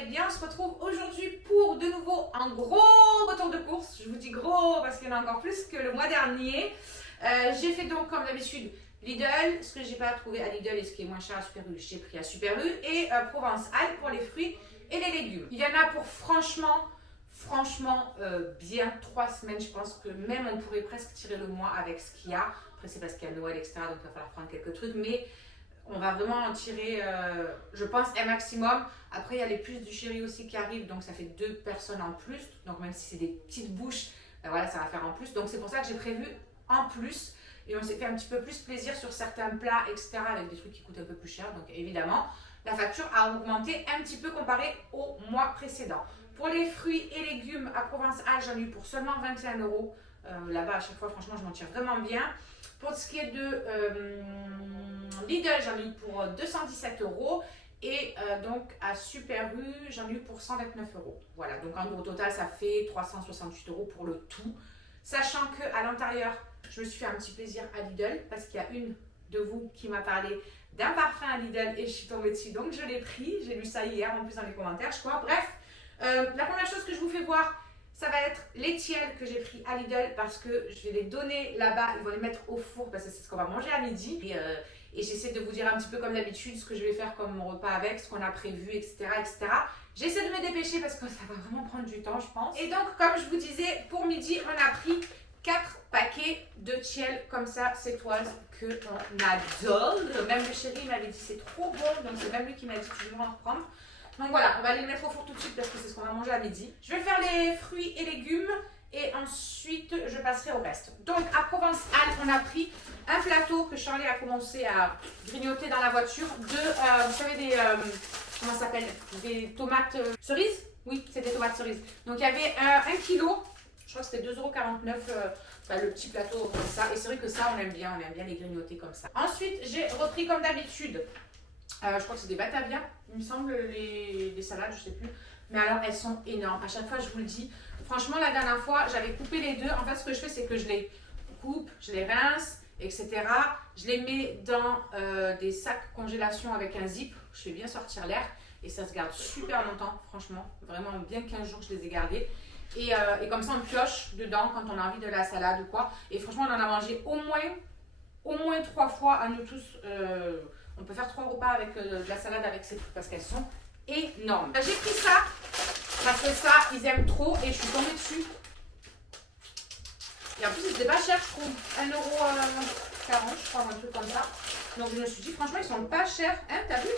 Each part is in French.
allez bien. On se retrouve aujourd'hui pour de nouveau un gros retour de course. Je vous dis gros parce qu'il y en a encore plus que le mois dernier. J'ai fait donc comme d'habitude Lidl, ce que j'ai pas trouvé à Lidl et ce qui est moins cher à Super U, j'ai pris à Super U, et Provençal pour les fruits et les légumes. Il y en a pour franchement bien 3 semaines. Je pense que même on pourrait presque tirer le mois avec ce qu'il y a. Après c'est parce qu'il y a Noël etc, donc il va falloir prendre quelques trucs, mais on va vraiment en tirer, je pense, un maximum. Après, il y a les puces du chéri aussi qui arrivent, donc ça fait 2 personnes en plus. Donc même si c'est des petites bouches, ben voilà, ça va faire en plus. Donc c'est pour ça que j'ai prévu en plus. Et on s'est fait un petit peu plus plaisir sur certains plats, etc. avec des trucs qui coûtent un peu plus cher. Donc évidemment, la facture a augmenté un petit peu comparé au mois précédent. Pour les fruits et légumes à Provençal, j'en ai eu pour seulement 21 €. Là-bas, à chaque fois, franchement, je m'en tire vraiment bien. Pour ce qui est de Lidl, j'en ai eu pour 217 €. Et donc à Super U, j'en ai eu pour 129 €. Voilà, donc en gros, au total, ça fait 368 € pour le tout. Sachant qu'à l'intérieur, je me suis fait un petit plaisir à Lidl parce qu'il y a une de vous qui m'a parlé d'un parfum à Lidl et je suis tombée dessus. Donc je l'ai pris, j'ai lu ça hier en plus dans les commentaires, je crois. Bref, la première chose que je vous fais voir, ça va être les tiels que j'ai pris à Lidl parce que je vais les donner là-bas, ils vont les mettre au four parce que c'est ce qu'on va manger à midi. Et j'essaie de vous dire un petit peu comme d'habitude ce que je vais faire comme mon repas avec, ce qu'on a prévu, etc. etc. J'essaie de me dépêcher parce que ça va vraiment prendre du temps, je pense. Et donc, comme je vous disais, pour midi, on a pris 4 paquets de tiels comme ça, cétoises, que on adore. Même le chéri m'avait dit c'est trop bon, donc c'est même lui qui m'a dit que je devrais en reprendre. Donc voilà, on va aller les mettre au four tout de suite parce que c'est ce qu'on va manger à midi. Je vais faire les fruits et légumes et ensuite je passerai au reste. Donc à Provençal, on a pris un plateau que Charlie a commencé à grignoter dans la voiture de, vous savez, des, comment ça s'appelle, des tomates cerises. Oui, c'est des tomates cerises. Donc il y avait 1 kilo, je crois que c'était 2,49 €, le petit plateau comme ça. Et c'est vrai que ça, on aime bien les grignoter comme ça. Ensuite, j'ai repris comme d'habitude, je crois que c'est des Batavia, il me semble, les salades, je sais plus. Mais alors, elles sont énormes. À chaque fois, je vous le dis. Franchement, la dernière fois, j'avais coupé les deux. En fait, ce que je fais, c'est que je les coupe, je les rince, etc. Je les mets dans des sacs congélation avec un zip. Je fais bien sortir l'air et ça se garde super longtemps, franchement. Vraiment, bien 15 jours, je les ai gardés. Et comme ça, on pioche dedans quand on a envie de la salade ou quoi. Et franchement, on en a mangé au moins 3 fois à nous tous. On peut faire 3 repas avec de la salade avec ces trucs parce qu'elles sont énormes. J'ai pris ça parce que ça, ils aiment trop et je suis tombée dessus. Et en plus, c'était pas cher, je trouve. 1,40 €, je crois, un truc comme ça. Donc je me suis dit, franchement, ils sont pas chers, hein, t'as vu?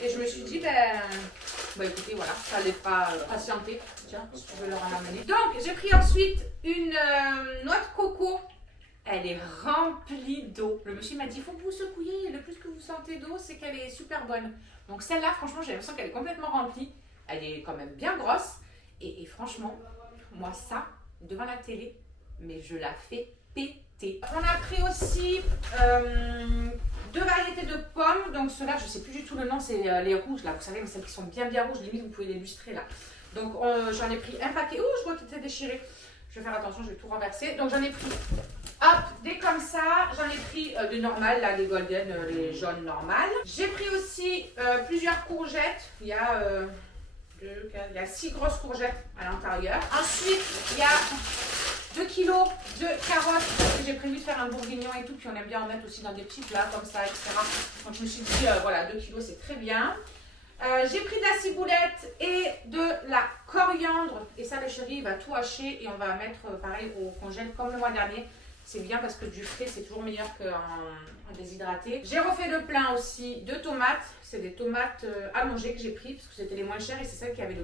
Et je me suis dit, écoutez, voilà, ça les fera patienter. Tiens, si tu veux leur en amener. Donc, j'ai pris ensuite une noix de coco. Elle est remplie d'eau. Le monsieur m'a dit, il faut que vous secouiez. Le plus que vous sentez d'eau, c'est qu'elle est super bonne. Donc celle-là, franchement, j'ai l'impression qu'elle est complètement remplie. Elle est quand même bien grosse. Et franchement, moi, ça, devant la télé, mais je la fais péter. On a pris aussi 2 variétés de pommes. Donc ceux-là, je ne sais plus du tout le nom, c'est les rouges, là. Vous savez, celles qui sont bien rouges. Limite, vous pouvez les lustrer, là. Donc j'en ai pris un paquet. Oh, je vois qu'il était déchiré. Je vais faire attention, je vais tout renverser. Donc j'en ai pris, hop, des comme ça. J'en ai pris des normales, là, les golden, les jaunes normales. J'ai pris aussi plusieurs courgettes. Il y a 6 grosses courgettes à l'intérieur. Ensuite, il y a 2 kilos de carottes. J'ai prévu de faire un bourguignon et tout. Puis on aime bien en mettre aussi dans des petits plats comme ça, etc. Donc je me suis dit, voilà, 2 kilos, c'est très bien. J'ai pris de la ciboulette et de la coriandre. Et ça, le chéri va tout hacher et on va mettre pareil au congèle comme le mois dernier. C'est bien parce que du frais, c'est toujours meilleur qu'en déshydraté. J'ai refait le plein aussi de tomates. C'est des tomates allongées que j'ai pris parce que c'était les moins chères et c'est celles qui avaient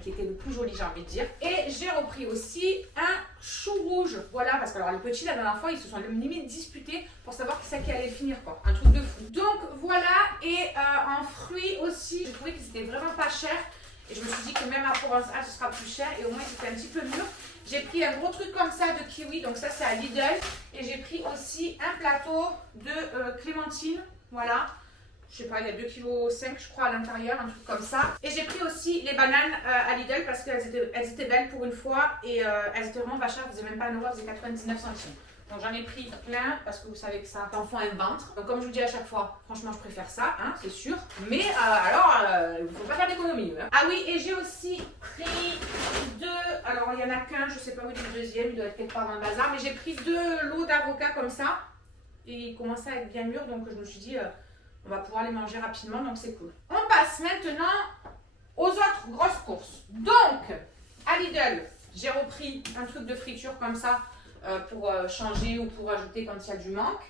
qui était le plus joli, j'ai envie de dire. Et j'ai repris aussi un chou rouge. Voilà, parce que alors les petits, la dernière fois, ils se sont limite disputés pour savoir qui c'est qui allait finir, quoi. Un truc de fou. Donc voilà, et en fruits aussi, j'ai trouvé qu'ils étaient vraiment pas chers. Et je me suis dit que même à Provençal, ce sera plus cher. Et au moins, c'était un petit peu mûr. J'ai pris un gros truc comme ça de kiwi, donc ça, c'est à Lidl. Et j'ai pris aussi un plateau de clémentine. Voilà. Je sais pas, il y a 2,5 kg je crois à l'intérieur, un truc comme ça. Et j'ai pris aussi les bananes à Lidl parce qu'elles étaient belles pour une fois et elles étaient vraiment pas chères, elles faisaient même pas 1 €, elles faisaient 99 centimes. Donc j'en ai pris plein parce que vous savez que ça t'en fait un ventre. Donc comme je vous dis à chaque fois, franchement je préfère ça, hein, c'est sûr. Mais il ne faut pas faire d'économie. Hein. Ah oui, et j'ai aussi pris deux, alors il n'y en a qu'un, je ne sais pas où est le deuxième, il doit être quelque part dans le bazar. Mais j'ai pris 2 lots d'avocats comme ça. Et ils commençaient à être bien mûrs, donc je me suis dit, on va pouvoir les manger rapidement, donc c'est cool. On passe maintenant aux autres grosses courses. Donc, à Lidl, j'ai repris un truc de friture comme ça pour changer ou pour ajouter quand il y a du manque.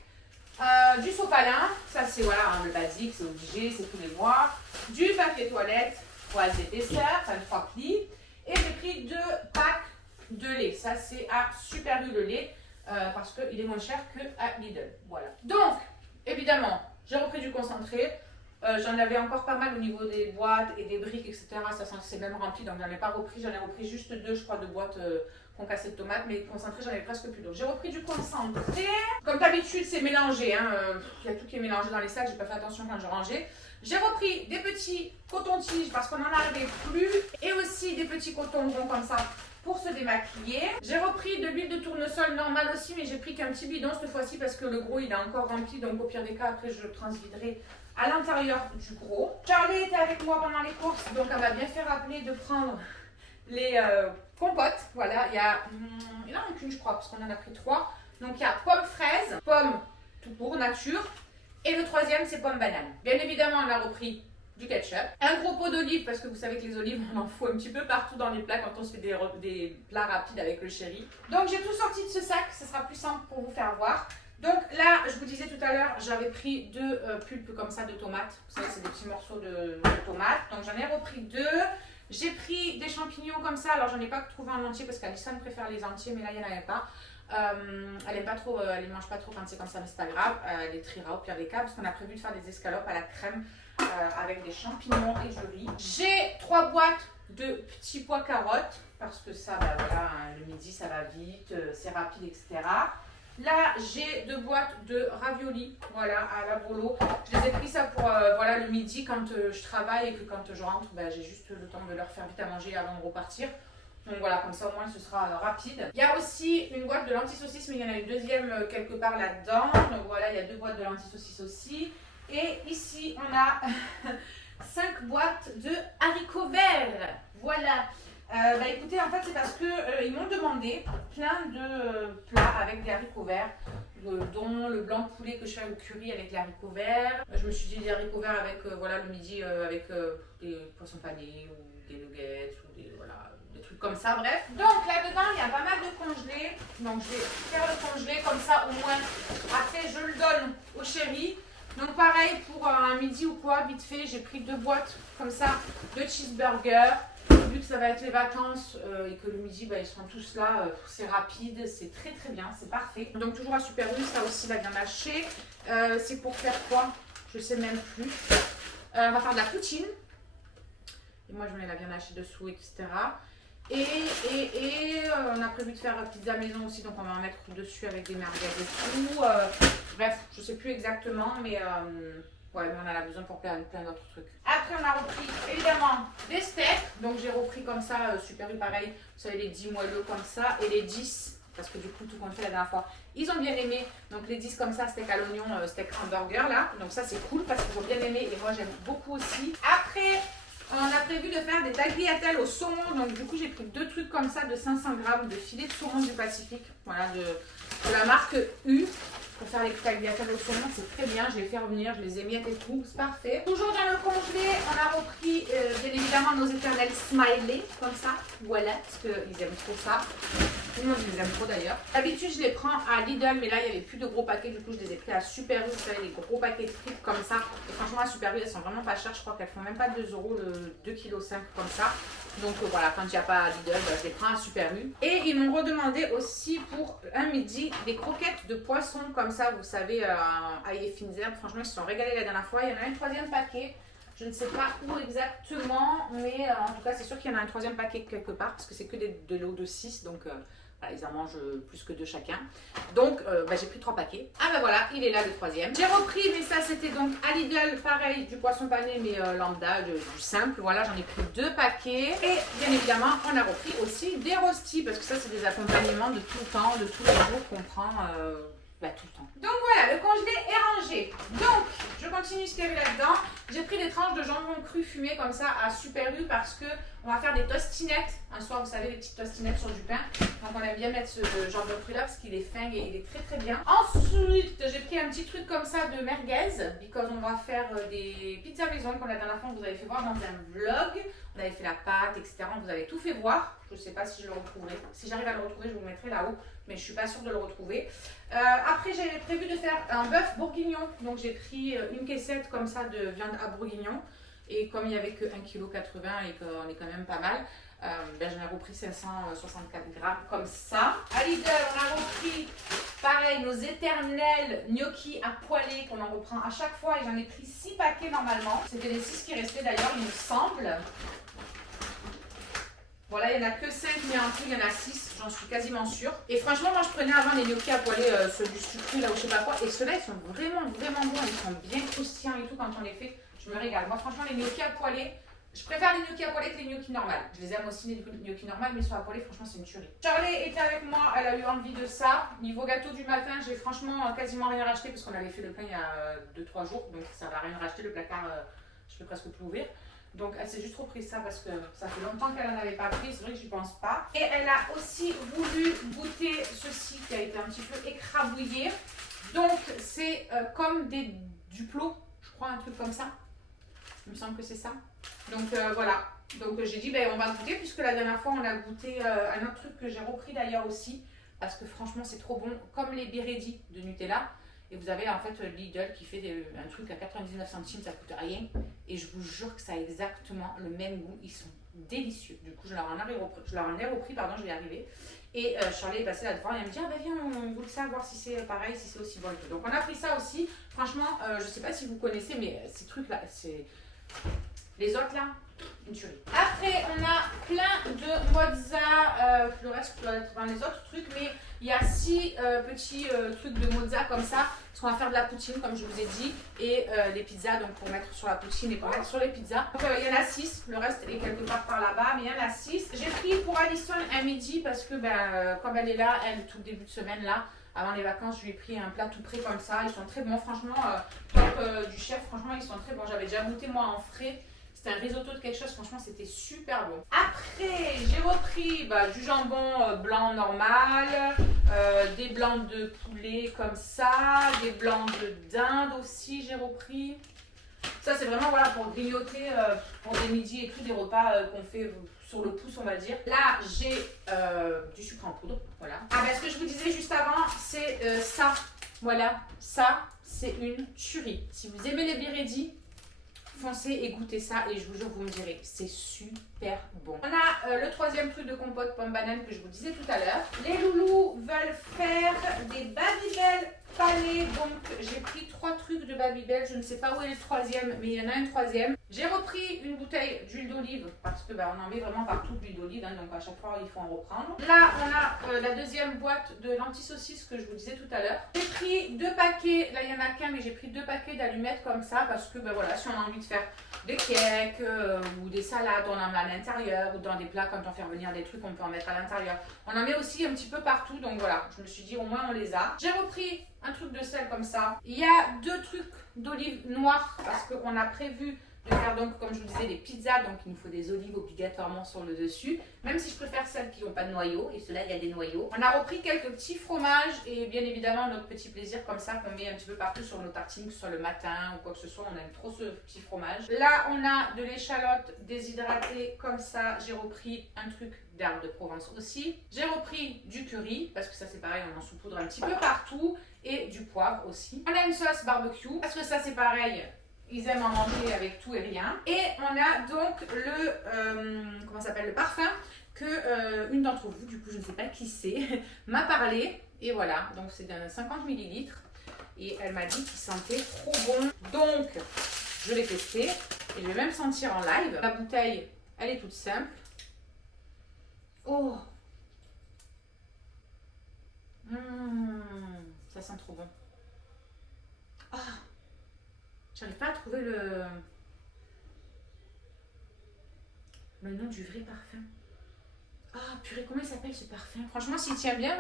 Du sopalin, ça c'est voilà, hein, le basique, c'est obligé, c'est tous les mois. Du papier toilette, toile d'épaisseur, enfin 3 plis. Et j'ai pris 2 packs de lait. Ça c'est à Super U le lait parce qu'il est moins cher qu'à Lidl. Voilà. Donc, évidemment, j'ai repris du concentré. J'en avais encore pas mal au niveau des boîtes et des briques, etc. Ça c'est même rempli, donc j'en ai pas repris. J'en ai repris juste 2, je crois, de boîtes concassées de tomates, mais concentré, j'en avais presque plus. Donc j'ai repris du concentré. Comme d'habitude, c'est mélangé. Hein. Il y a tout qui est mélangé dans les sacs. J'ai pas fait attention quand je rangeais. J'ai repris des petits cotons-tiges parce qu'on n'en arrivait plus. Et aussi des petits cotons ronds comme ça pour se démaquiller. J'ai repris de l'huile de tournesol normale aussi, mais j'ai pris qu'un petit bidon cette fois-ci parce que le gros il est encore rempli. Donc au pire des cas, après je le transviderai à l'intérieur du gros. Charlie était avec moi pendant les courses, donc elle m'a bien fait rappeler de prendre les compotes. Voilà, il y en a qu'une je crois, parce qu'on en a pris 3. Donc il y a pomme fraise, pomme tout court, nature, et le troisième c'est pomme banane. Bien évidemment, on a repris du ketchup, un gros pot d'olives, parce que vous savez que les olives, on en fout un petit peu partout dans les plats quand on se fait des plats rapides avec le chéri. Donc j'ai tout sorti de ce sac, ce sera plus simple pour vous faire voir. Donc là, je vous disais tout à l'heure, j'avais pris 2 pulpes comme ça de tomates. Vous savez, c'est des petits morceaux de tomates. Donc j'en ai repris 2. J'ai pris des champignons comme ça. Alors j'en ai pas trouvé en entier parce qu'Alison préfère les entiers, mais là il n'y en avait pas. Elle aime pas trop, elle ne mange pas trop quand c'est comme ça, mais c'est pas grave. Elle les triera au pire des cas parce qu'on a prévu de faire des escalopes à la crème avec des champignons et du riz. J'ai 3 boîtes de petits pois carottes parce que ça, bah, voilà, le midi ça va vite, c'est rapide, etc. Là, j'ai 2 boîtes de raviolis, voilà, à la bolo. Je les ai pris ça pour voilà, le midi quand je travaille et que quand je rentre, ben, j'ai juste le temps de leur faire vite à manger avant de repartir. Donc voilà, comme ça au moins ce sera rapide. Il y a aussi une boîte de lentilles saucisses, mais il y en a une deuxième quelque part là-dedans. Donc voilà, il y a 2 boîtes de lentilles saucisses aussi. Et ici, on a 5 boîtes de haricots verts. Voilà. Bah écoutez, en fait c'est parce que ils m'ont demandé plein de plats avec des haricots verts, dont le blanc de poulet que je fais au curry avec les haricots verts. Je me suis dit des haricots verts avec voilà, le midi avec des poissons panés ou des nuggets ou des trucs comme ça, bref. Donc là-dedans il y a pas mal de congelés, donc je vais faire le congelé comme ça au moins. Après je le donne au chéri. Donc pareil pour un midi ou quoi, vite fait, j'ai pris 2 boîtes comme ça de cheeseburger. Vu que ça va être les vacances et que le midi bah, ils seront tous là, c'est rapide, c'est très très bien, c'est parfait. Donc toujours à Super U, ça aussi la viande hachée. C'est pour faire quoi? Je sais même plus. On va faire de la poutine. Et moi je mets la viande hachée dessous, etc. Et on a prévu de faire pizza maison aussi, donc on va en mettre dessus avec des merguez et tout. Bref, je sais plus exactement, mais ouais, mais on en a besoin pour plein d'autres trucs. Après, on a repris évidemment des steaks. Donc j'ai repris comme ça, Super U pareil. Vous savez, les 10 moelleux comme ça et les 10, parce que du coup, tout qu'on fait la dernière fois, ils ont bien aimé. Donc les 10 comme ça, steak à l'oignon, steak hamburger là. Donc ça, c'est cool parce qu'ils ont bien aimé et moi, j'aime beaucoup aussi. Après, on a prévu de faire des tagliatelles au saumon. Donc du coup, j'ai pris 2 trucs comme ça de 500 grammes de filet de saumon du Pacifique. Voilà, de la marque U. Pour faire les tagliatelles au saumon, c'est très bien. Je les fais revenir, je les émiette et tout, c'est parfait. Toujours dans le congelé, on a repris bien évidemment nos éternels smiley, comme ça. Voilà, parce qu'ils aiment trop ça. Tout le monde les aime trop d'ailleurs. D'habitude, je les prends à Lidl, mais là, il n'y avait plus de gros paquets. Du coup, je les ai pris à Super U. Vous savez, les gros paquets de frites comme ça. Et franchement, à Super U, elles sont vraiment pas chères. Je crois qu'elles font même pas 2 € le 2,5 kg comme ça. Donc voilà, quand il n'y a pas à Lidl, je les prends à Super U. Et ils m'ont redemandé aussi pour un midi des croquettes de poisson comme ça, vous savez, à Finzer. Franchement, ils se sont régalés la dernière fois. Il y en a un 3e paquet. Je ne sais pas où exactement, mais en tout cas, c'est sûr qu'il y en a un 3e paquet quelque part parce que c'est que de l'eau de 6. Donc Voilà, ils en mangent plus que 2 chacun. Donc, j'ai pris 3 paquets. Ah ben voilà, il est là le 3e. J'ai repris, mais ça c'était donc à Lidl, pareil, du poisson pané, mais lambda, du simple. Voilà, j'en ai pris 2 paquets. Et bien évidemment, on a repris aussi des rostis, parce que ça c'est des accompagnements de tout le temps, de tous les jours qu'on prend tout le temps. Donc voilà, le congelé est rangé. Donc, je continue ce qu'il y avait là-dedans. J'ai pris des tranches de jambon cru fumé comme ça à Super U parce que on va faire des tostinettes. Un soir, vous savez, les petites tostinettes sur du pain. Donc, on aime bien mettre ce jambon cru là parce qu'il est fin et il est très très bien. Ensuite, j'ai pris un petit truc comme ça de merguez parce qu'on va faire des pizzas maison comme la dernière fois que vous avez fait voir dans un vlog. On avait fait la pâte, etc. On vous avait tout fait voir. Je ne sais pas si je le retrouverai. Si j'arrive à le retrouver, je vous le mettrai là-haut. Mais je ne suis pas sûre de le retrouver. Après, j'avais prévu de faire un bœuf bourguignon. Donc, j'ai pris une caissette comme ça de viande à bourguignon. Et comme il n'y avait que 1,80 kg et qu'on est quand même pas mal, j'en ai repris 564 grammes comme ça. À Lidl, on a repris, pareil, nos éternels gnocchis à poêler qu'on en reprend à chaque fois. Et j'en ai pris 6 paquets normalement. C'était les 6 qui restaient d'ailleurs, il me semble. Voilà, il n'y en a que 5, mais en tout, il y en a 6, j'en suis quasiment sûre. Et franchement, moi, je prenais avant les gnocchis à poêler, ceux du sucré, là, ou je sais pas quoi. Et ceux-là, ils sont vraiment, vraiment bons. Ils sont bien croustillants et tout quand on les fait. Je me régale. Moi, franchement, les gnocchis à poêler, je préfère les gnocchis à poêler que les gnocchis normales. Je les aime aussi, les gnocchis normales, mais sur à poêler, franchement, c'est une tuerie. Charlie était avec moi, elle a eu envie de ça. Niveau gâteau du matin, j'ai franchement quasiment rien racheté parce qu'on avait fait le pain il y a 2-3 jours. Donc, ça va rien racheter. Le placard, je peux presque plus l'ouvrir. Donc, elle s'est juste repris ça parce que ça fait longtemps qu'elle n'en avait pas pris. C'est vrai que j'y pense pas. Et elle a aussi voulu goûter ceci qui a été un petit peu écrabouillé. Donc, c'est comme du plot, je crois, un truc comme ça. Il me semble que c'est ça. Donc, voilà. Donc, j'ai dit, on va goûter puisque la dernière fois, on a goûté un autre truc que j'ai repris d'ailleurs aussi. Parce que franchement, c'est trop bon. Comme les Biredi de Nutella. Et vous avez en fait Lidl qui fait un truc à 99 centimes, ça coûte rien. Et je vous jure que ça a exactement le même goût. Ils sont délicieux. Du coup, je leur en ai repris, pardon, je vais y arriver. Et Charlie est passée là-devant et elle me dit, ah bah viens, on goûte ça, voir si c'est pareil, si c'est aussi bon et tout. Donc on a pris ça aussi. Franchement, je sais pas si vous connaissez, mais ces trucs-là, c'est... Les autres là, une tuerie. Après, on a plein de mozza, le reste doit être dans les autres trucs, mais il y a 6 petits trucs de mozza comme ça, parce qu'on va faire de la poutine, comme je vous ai dit, et les pizzas, donc pour mettre sur la poutine et pour mettre sur les pizzas. Donc il y en a 6, le reste est quelque part par là-bas, mais il y en a 6. J'ai pris pour Alison un midi, parce que comme elle est là, elle, tout le début de semaine là, avant les vacances, je lui ai pris un plat tout prêt comme ça. Ils sont très bons, franchement, top du chef, franchement, ils sont très bons. J'avais déjà goûté moi en frais. C'était un risotto de quelque chose, franchement c'était super bon. Après j'ai repris du jambon blanc normal, des blancs de poulet comme ça, des blancs de dinde aussi j'ai repris. Ça c'est vraiment voilà, pour grignoter pour des midis et tout, des repas qu'on fait sur le pouce on va dire. Là j'ai du sucre en poudre, voilà. Ah ce que je vous disais juste avant c'est ça, voilà, ça c'est une tuerie. Si vous aimez les Biredi, foncez et goûtez ça et je vous jure vous me direz, c'est super bon. On a le 3e truc de compote pomme banane que je vous disais tout à l'heure. Les loulous veulent faire des Babybel panés, donc j'ai pris 3 trucs de Babybel, je ne sais pas où est le 3e mais il y en a un 3e. J'ai repris une bouteille d'huile d'olive parce que on en met vraiment partout de l'huile d'olive, donc à chaque fois il faut en reprendre. Là on a la 2e boîte de lentilles saucisses que je vous disais tout à l'heure. J'ai pris 2 paquets, là il y en a qu'un mais j'ai pris 2 paquets d'allumettes comme ça parce que voilà, si on a envie de faire des cakes ou des salades, on en met à l'intérieur ou dans des plats quand on fait revenir des trucs on peut en mettre à l'intérieur. On en met aussi un petit peu partout, donc voilà, je me suis dit au moins on les a. J'ai repris un truc de sel comme ça. Il y a 2 trucs d'olive noire parce qu'on a prévu de faire donc comme je vous disais des pizzas, donc il nous faut des olives obligatoirement sur le dessus, même si je préfère celles qui n'ont pas de noyaux, et ceux-là il y a des noyaux. On a repris quelques petits fromages et bien évidemment notre petit plaisir comme ça qu'on met un petit peu partout sur nos tartines, que ce soit le matin ou quoi que ce soit, on aime trop ce petit fromage. Là on a de l'échalote déshydratée comme ça, j'ai repris un truc d'herbe de Provence aussi. J'ai repris du curry, parce que ça c'est pareil, on en saupoudre un petit peu partout, et du poivre aussi. On a une sauce barbecue, parce que ça c'est pareil, ils aiment en manger avec tout et rien. Et on a donc le, comment s'appelle, le parfum que une d'entre vous, du coup je ne sais pas qui c'est, m'a parlé. Et voilà, donc c'est d'un 50 ml. Et elle m'a dit qu'il sentait trop bon. Donc je l'ai testé et je vais même sentir en live. La bouteille, elle est toute simple. Oh! Ça sent trop bon. Ah, j'arrive pas à trouver le nom du vrai parfum. Ah, purée, comment il s'appelle ce parfum? Franchement, s'il tient bien,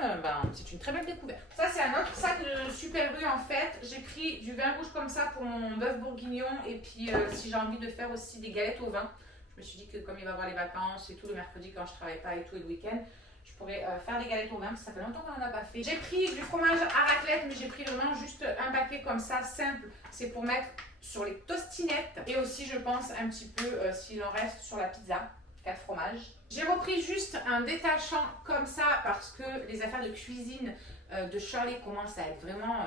c'est une très belle découverte. Ça, c'est un autre sac de Super U en fait. J'ai pris du vin rouge comme ça pour mon bœuf bourguignon. Et puis, si j'ai envie de faire aussi des galettes au vin, je me suis dit que comme il va y avoir les vacances et tout, le mercredi quand je travaille pas et tout, et le week-end, je pourrais faire des galettes au vin parce que ça fait longtemps qu'on n'en a pas fait. J'ai pris du fromage à raclette, mais j'ai pris vraiment juste un paquet comme ça, simple. C'est pour mettre sur les tostinettes. Et aussi, je pense, un petit peu, s'il en reste, sur la pizza. 4 fromages. J'ai repris juste un détachant comme ça parce que les affaires de cuisine de Shirley commencent à être vraiment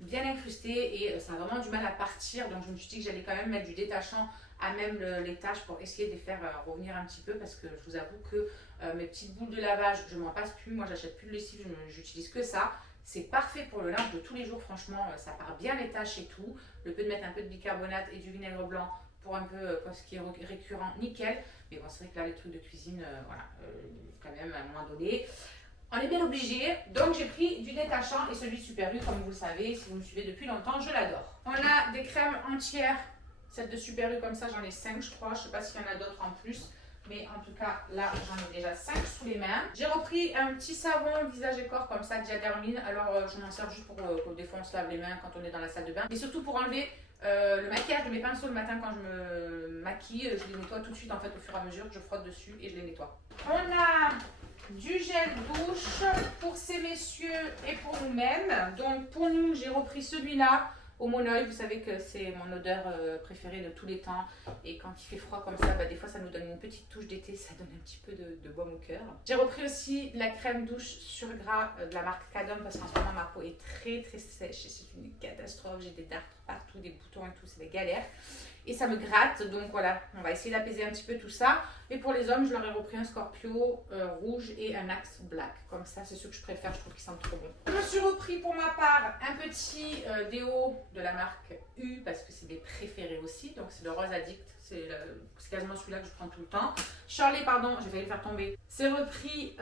bien incrustées et ça a vraiment du mal à partir. Donc je me suis dit que j'allais quand même mettre du détachant à même les tâches pour essayer de les faire revenir un petit peu parce que je vous avoue que mes petites boules de lavage, je ne m'en passe plus. Moi, j'achète plus de lessive, j'utilise que ça. C'est parfait pour le linge de tous les jours, franchement, ça part bien les taches et tout. Le fait de mettre un peu de bicarbonate et du vinaigre blanc pour un peu ce qui est récurrent, nickel. Mais bon, c'est vrai que là, les trucs de cuisine, voilà, quand même, à un moment donné, on est bien obligé. Donc, j'ai pris du détachant et celui de Super U, comme vous le savez, si vous me suivez depuis longtemps, je l'adore. On a des crèmes entières. Celle de Super U, comme ça, j'en ai 5, je crois. Je ne sais pas s'il y en a d'autres en plus. Mais en tout cas, là, j'en ai déjà 5 sous les mains. J'ai repris un petit savon visage et corps comme ça, Diadermine. Alors, je m'en sers juste pour des fois on se lave les mains quand on est dans la salle de bain. Et surtout pour enlever le maquillage de mes pinceaux le matin quand je me maquille. Je les nettoie tout de suite en fait au fur et à mesure. Je frotte dessus et je les nettoie. On a du gel douche pour ces messieurs et pour nous-mêmes. Donc pour nous, j'ai repris celui-là. Au Monoeil, vous savez que c'est mon odeur préférée de tous les temps. Et quand il fait froid comme ça, des fois ça nous donne une petite touche d'été, ça donne un petit peu de baume au cœur. J'ai repris aussi la crème douche sur gras de la marque Cadom parce qu'en ce moment ma peau est très sèche et c'est une catastrophe. J'ai des dartres partout, des boutons et tout, c'est des galères. Et ça me gratte, donc voilà, on va essayer d'apaiser un petit peu tout ça. Et pour les hommes, je leur ai repris un Scorpio rouge et un Axe black. Comme ça, c'est ce que je préfère, je trouve qu'ils sentent trop bon. Je me suis repris pour ma part un petit déo de la marque U, parce que c'est mes préférés aussi. Donc c'est le Rose Addict, c'est quasiment celui-là que je prends tout le temps. Shirley, pardon, j'ai failli le faire tomber. C'est repris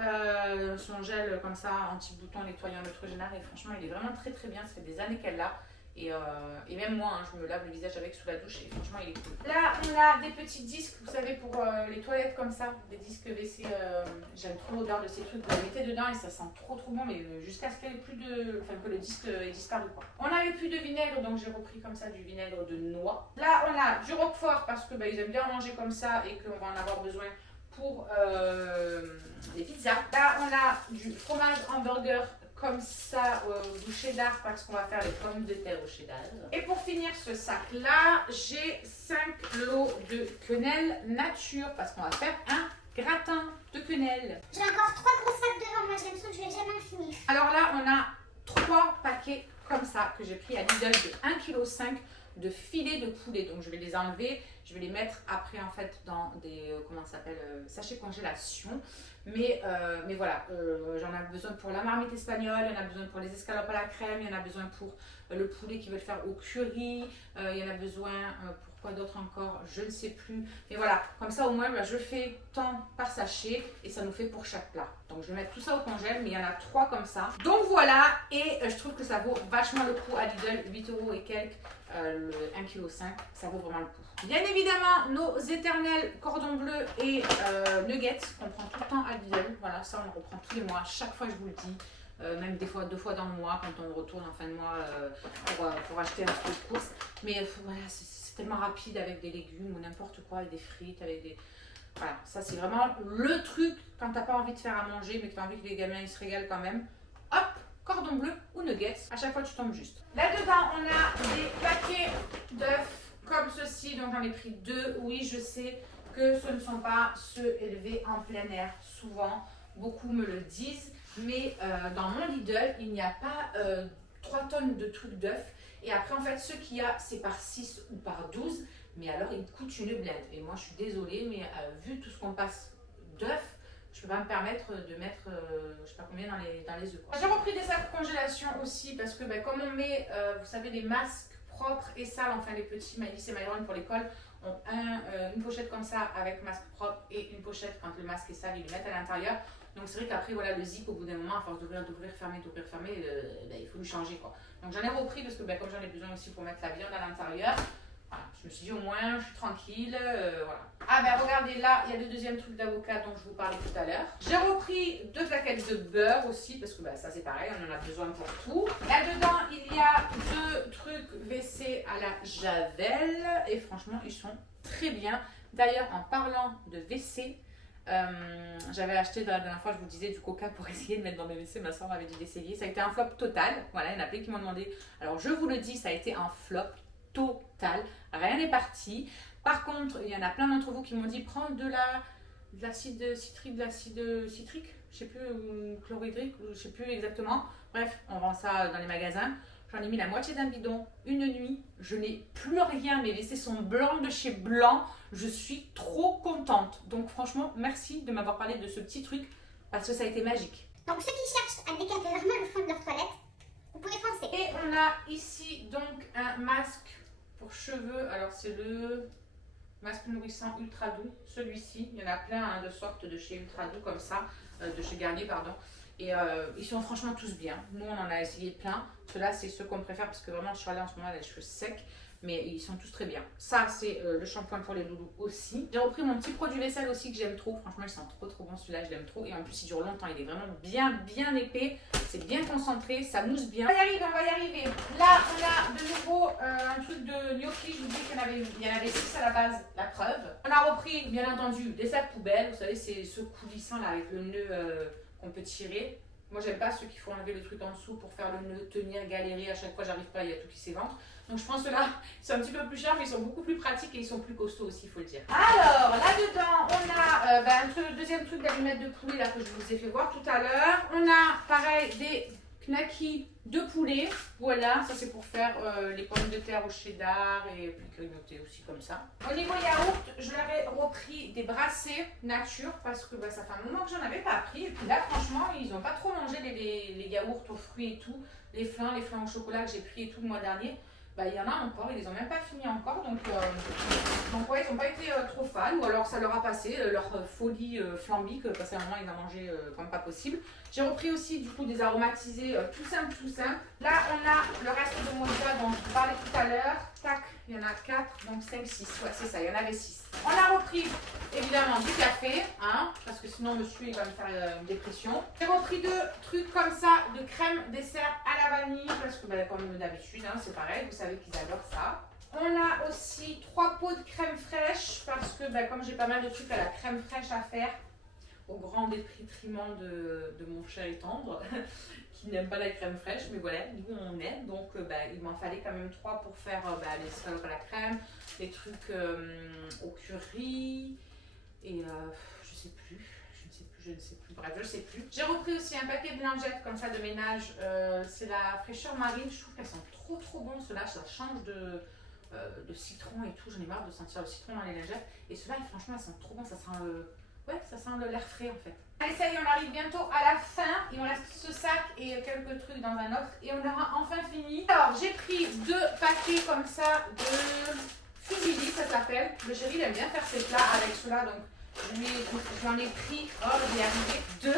son gel comme ça, anti-bouton, nettoyant neutrogénaire. Et franchement, il est vraiment très bien, ça fait des années qu'elle l'a. Et même moi, je me lave le visage avec sous la douche et franchement, il est cool. Là, on a des petits disques, vous savez, pour les toilettes comme ça, des disques WC. J'aime trop l'odeur de ces trucs. Vous les mettez dedans et ça sent trop bon, mais jusqu'à ce qu'il n'y ait plus de. Enfin, que le disque ait disparu, quoi. On n'avait plus de vinaigre, donc j'ai repris comme ça du vinaigre de noix. Là, on a du roquefort parce que ils aiment bien en manger comme ça et qu'on va en avoir besoin pour les pizzas. Là, on a du fromage hamburger comme ça du cheddar parce qu'on va faire les pommes de terre au cheddar. Et pour finir ce sac là, j'ai 5 lots de quenelle nature parce qu'on va faire un gratin de quenelle. J'ai encore 3 gros sacs devant moi, j'ai l'impression que je vais jamais en finir. Alors là, on a 3 paquets comme ça que j'ai pris à Lidl de 1,5 kg de filets de poulet. Donc je vais les enlever, je vais les mettre après en fait dans des sachets congélation. Mais voilà, j'en ai besoin pour la marmite espagnole, il y en a besoin pour les escalopes à la crème, il y en a besoin pour le poulet qui veut le faire au curry, il y en a besoin pour quoi d'autre encore, je ne sais plus. Mais voilà, comme ça au moins je fais tant par sachet et ça nous fait pour chaque plat. Donc je vais mettre tout ça au congèle, mais il y en a 3 comme ça. Donc voilà, et je trouve que ça vaut vachement le coup à Lidl, 8 € et quelques, le 1,5 kg, ça vaut vraiment le coup. Bien évidemment, nos éternels cordons bleus et nuggets qu'on prend tout le temps à Lidl. Voilà, ça on le reprend tous les mois, chaque fois je vous le dis. Même des fois 2 fois dans le mois quand on retourne en fin de mois pour acheter un petit peu de course. Mais voilà, c'est tellement rapide avec des légumes ou n'importe quoi, avec des frites, avec des... Voilà, ça c'est vraiment le truc quand t'as pas envie de faire à manger mais que t'as envie que les gamins ils se régalent quand même. Hop, cordon bleu ou nuggets, à chaque fois tu tombes juste. Là-dedans, on a des paquets d'œufs comme ceci, donc j'en ai pris 2. Oui, je sais que ce ne sont pas ceux élevés en plein air, souvent, beaucoup me le disent, mais dans mon Lidl, il n'y a pas 3 tonnes de trucs d'œufs. Et après, en fait, ce qu'il y a, c'est par 6 ou par 12, mais alors ils coûtent une blinde. Et moi, je suis désolée, mais vu tout ce qu'on passe d'œufs, je ne peux pas me permettre de mettre, je ne sais pas combien dans les œufs. J'ai repris des sacs de congélation aussi, parce que comme on met, vous savez, les masques propres et sales, enfin les petits Maëlys et Myron pour l'école, ont une pochette comme ça avec masque propre et une pochette quand le masque est sale, ils le mettent à l'intérieur. Donc c'est vrai qu'après, voilà, le zip, au bout d'un moment, à force d'ouvrir, fermer, il faut lui changer, quoi. Donc j'en ai repris parce que comme j'en ai besoin aussi pour mettre la viande à l'intérieur, voilà, je me suis dit au moins, je suis tranquille, voilà. Ah ben regardez là, il y a le deuxième truc d'avocat dont je vous parlais tout à l'heure. J'ai repris 2 plaquettes de beurre aussi, parce que ça c'est pareil, on en a besoin pour tout. Là-dedans, il y a 2 trucs WC à la Javel, et franchement, ils sont très bien. D'ailleurs, en parlant de WC, j'avais acheté la dernière fois, je vous disais, du coca pour essayer de mettre dans mes WC. Ma soeur m'avait dit d'essayer. Ça a été un flop total. Voilà, il y en a plein qui m'ont demandé. Alors, je vous le dis, ça a été un flop total. Rien n'est parti. Par contre, il y en a plein d'entre vous qui m'ont dit prends de l'acide citrique, de l'acide citrique, je sais plus, ou chlorhydrique, je sais plus exactement. Bref, on vend ça dans les magasins. J'en ai mis la moitié d'un bidon, une nuit, je n'ai plus rien, mes WC sont blancs de chez Blanc, je suis trop contente. Donc franchement, merci de m'avoir parlé de ce petit truc, parce que ça a été magique. Donc ceux qui cherchent à décaper vraiment le fond de leur toilette, vous pouvez foncer. Et on a ici donc un masque pour cheveux, alors c'est le masque nourrissant ultra doux, celui-ci, il y en a plein de sortes de chez ultra doux comme ça, de chez Garnier pardon. Et ils sont franchement tous bien. Nous, on en a essayé plein. Ceux-là, c'est ceux qu'on préfère parce que vraiment, Charlotte, en ce moment, elle a les cheveux secs. Mais ils sont tous très bien. Ça, c'est le shampoing pour les loulous aussi. J'ai repris mon petit produit vaisselle aussi que j'aime trop. Franchement, il sent trop bon celui-là, je l'aime trop. Et en plus, il dure longtemps. Il est vraiment bien épais. C'est bien concentré, ça mousse bien. On va y arriver. Là, on a de nouveau un truc de gnocchi. Je vous dis qu'il y en avait 6 à la base, la preuve. On a repris, bien entendu, des sacs poubelles. Vous savez, c'est ce coulissant là avec le nœud qu'on peut tirer. Moi, j'aime pas ceux qui font enlever le truc en dessous pour faire le nœud, tenir, galérer. À chaque fois, j'arrive pas, il y a tout qui s'éventre. Donc, je pense que là, ils sont un petit peu plus chers, mais ils sont beaucoup plus pratiques et ils sont plus costauds aussi, il faut le dire. Alors, là-dedans, on a un deuxième truc d'allumettes de poulet là, que je vous ai fait voir tout à l'heure. On a, pareil, des knackis de poulet. Voilà, ça c'est pour faire les pommes de terre au cheddar et puis grignoter aussi comme ça. Au niveau yaourt, je leur ai repris des brassés nature parce que ça fait un moment que j'en avais pas pris. Et puis là, franchement, ils n'ont pas trop mangé les yaourts aux fruits et tout. Les flins au chocolat que j'ai pris et tout le mois dernier. Il y en a encore, ils les ont même pas fini encore, donc ouais, ils n'ont pas été trop fans, ou alors ça leur a passé, leur folie flambique, parce qu'à un moment ils en mangeaient comme pas possible. J'ai repris aussi du coup des aromatisés tout simple. Là on a le reste de Moja dont je vous parlais tout à l'heure, tac, il y en a 4, donc 5, 6, ouais c'est ça, il y en avait 6. On a repris évidemment du café, hein, parce que sinon monsieur il va me faire une dépression. J'ai repris 2 trucs comme ça, de crème dessert à la vanille, parce que comme d'habitude, hein, c'est pareil, vous savez qu'ils adorent ça. On a aussi 3 pots de crème fraîche, parce que comme j'ai pas mal de trucs à la crème fraîche à faire, au grand détriment de mon cher et tendre, qui n'aime pas la crème fraîche, mais voilà, nous on aime, donc il m'en fallait quand même 3 pour faire les escalopes à la crème, les trucs au curry, et je ne sais plus, bref, je sais plus. J'ai repris aussi un paquet de lingettes comme ça de ménage, c'est la fraîcheur marine, je trouve qu'elles sont trop bon, ceux-là, ça change de citron et tout, j'en ai marre de sentir le citron dans les lingettes, et ceux-là, franchement, elles sont trop bons, ça sent ça sent l'air frais en fait. Allez, ça y est, on arrive bientôt à la fin. Il me reste ce sac et quelques trucs dans un autre. Et on aura enfin fini. Alors, j'ai pris 2 paquets comme ça de fusilli, ça s'appelle. Le chéri, il aime bien faire ses plats avec cela. Donc, j'en ai pris, j'ai arrivé 2.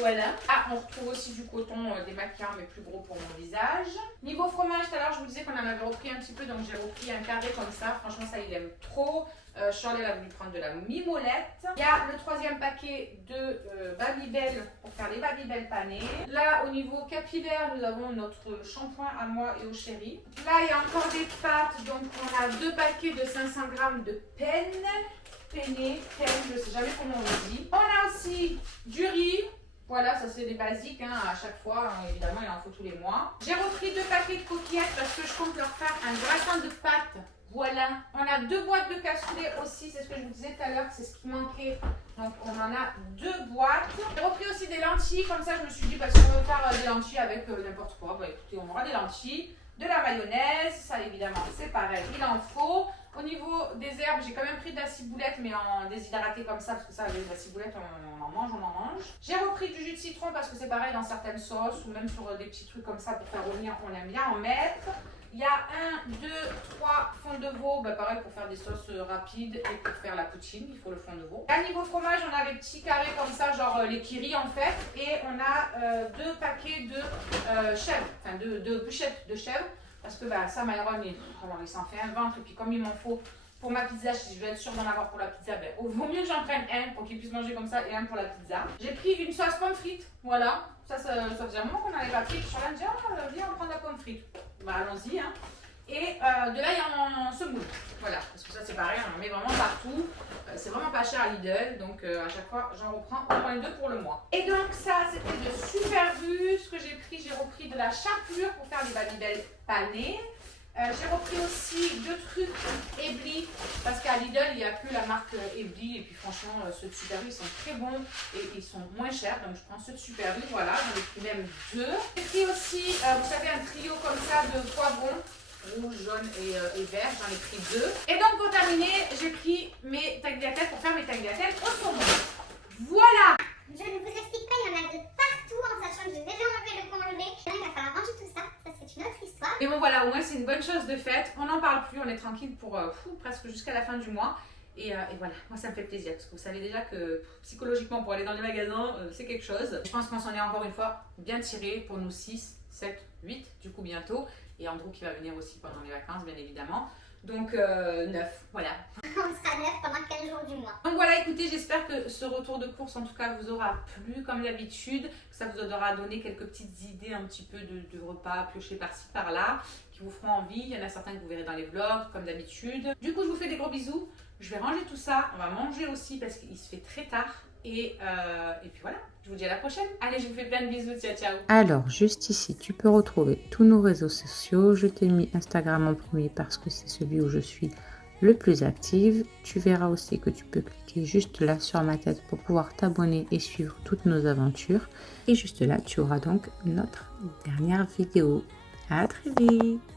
Voilà. Ah, on retrouve aussi du coton démaquillant, mais plus gros pour mon visage. Niveau fromage, tout à l'heure, je vous disais qu'on en avait repris un petit peu. Donc, j'ai repris un carré comme ça. Franchement, ça, il aime trop. Charlie a voulu prendre de la mimolette. Il y a le 3e paquet de Babybel pour faire les Babybel panés. Là, au niveau capillaire, nous avons notre shampoing à moi et au chéri. Là, il y a encore des pâtes. Donc, on a 2 paquets de 500 g de penne, je ne sais jamais comment on le dit. On a aussi du riz. Voilà, ça c'est des basiques hein, à chaque fois, hein, évidemment il en faut tous les mois. J'ai repris 2 paquets de coquillettes parce que je compte leur faire un gratin de pâtes. Voilà, on a 2 boîtes de cassoulet aussi, c'est ce que je vous disais tout à l'heure, c'est ce qui manquait. Donc on en a 2 boîtes. J'ai repris aussi des lentilles, comme ça je me suis dit, parce qu'on veut faire des lentilles avec n'importe quoi. Écoutez, on aura des lentilles, de la mayonnaise, ça évidemment c'est pareil, il en faut. Au niveau des herbes, j'ai quand même pris de la ciboulette, mais en déshydraté comme ça, parce que ça, avec de la ciboulette, on en mange. J'ai repris du jus de citron, parce que c'est pareil dans certaines sauces, ou même sur des petits trucs comme ça pour faire revenir, on aime bien en mettre. Il y a 1, 2, 3 fonds de veau, bah pareil pour faire des sauces rapides et pour faire la poutine, il faut le fond de veau. À niveau fromage, on a des petits carrés comme ça, genre les kiris en fait, et on a 2 paquets de chèvre, enfin de bûchettes de chèvre, parce que bah, ça, Myron, il s'en fait un ventre, et puis comme il m'en faut pour ma pizza, si je veux être sûre d'en avoir pour la pizza, ben, vaut mieux que j'en prenne un pour qu'il puisse manger comme ça et un pour la pizza. J'ai pris une sauce pomme frite, voilà. Ça faisait un moment qu'on n'avait pas pris. Je suis allée me dire, oh, viens, on prend de la pomme frite. Bah, allons-y. Hein. Et de l'ail en semoule. Voilà, parce que ça, c'est pareil, on en met vraiment partout. C'est vraiment pas cher à Lidl, donc à chaque fois, j'en reprends au moins 2 pour le mois. Et donc, ça, c'était de super vu. Ce que j'ai pris, j'ai repris de la chapelure pour faire des babybel panés. J'ai repris aussi 2 trucs Ebly parce qu'à Lidl il n'y a plus la marque Ebly et puis franchement ceux de Super U ils sont très bons et ils sont moins chers donc je prends ceux de Super U, voilà, j'en ai pris même 2. J'ai pris aussi, vous savez, un trio comme ça de poivrons rouge, jaune et vert, j'en ai pris 2. Et donc pour terminer, j'ai pris mes tagliatelles pour faire mes tagliatelles au saumon. Voilà! Je ne vous explique pas, il y en a de partout en sachant que j'ai déjà enlevé le congelé. Là, il va falloir ranger tout ça, ça c'est une autre histoire. Et bon voilà, au moins c'est une bonne chose de faite. On n'en parle plus, on est tranquille pour presque jusqu'à la fin du mois. Et voilà, moi ça me fait plaisir parce que vous savez déjà que psychologiquement pour aller dans les magasins, c'est quelque chose. Je pense qu'on s'en est encore une fois bien tiré pour nous 6, 7, 8 du coup bientôt. Et Andrew qui va venir aussi pendant les vacances bien évidemment. Donc 9, voilà. On sera 9 pendant 15 jours du mois. Donc voilà, écoutez, j'espère que ce retour de course en tout cas vous aura plu comme d'habitude, que ça vous aura donné quelques petites idées un petit peu de repas piochés par-ci par-là, qui vous feront envie. Il y en a certains que vous verrez dans les vlogs comme d'habitude. Du coup, je vous fais des gros bisous. Je vais ranger tout ça, on va manger aussi parce qu'il se fait très tard. Et puis voilà, je vous dis à la prochaine. Allez, je vous fais plein de bisous, ciao ciao. Alors, juste ici, tu peux retrouver tous nos réseaux sociaux. Je t'ai mis Instagram en premier parce que c'est celui où je suis le plus active. Tu verras aussi que tu peux cliquer juste là sur ma tête pour pouvoir t'abonner et suivre toutes nos aventures. Et juste là, tu auras donc notre dernière vidéo. À très vite!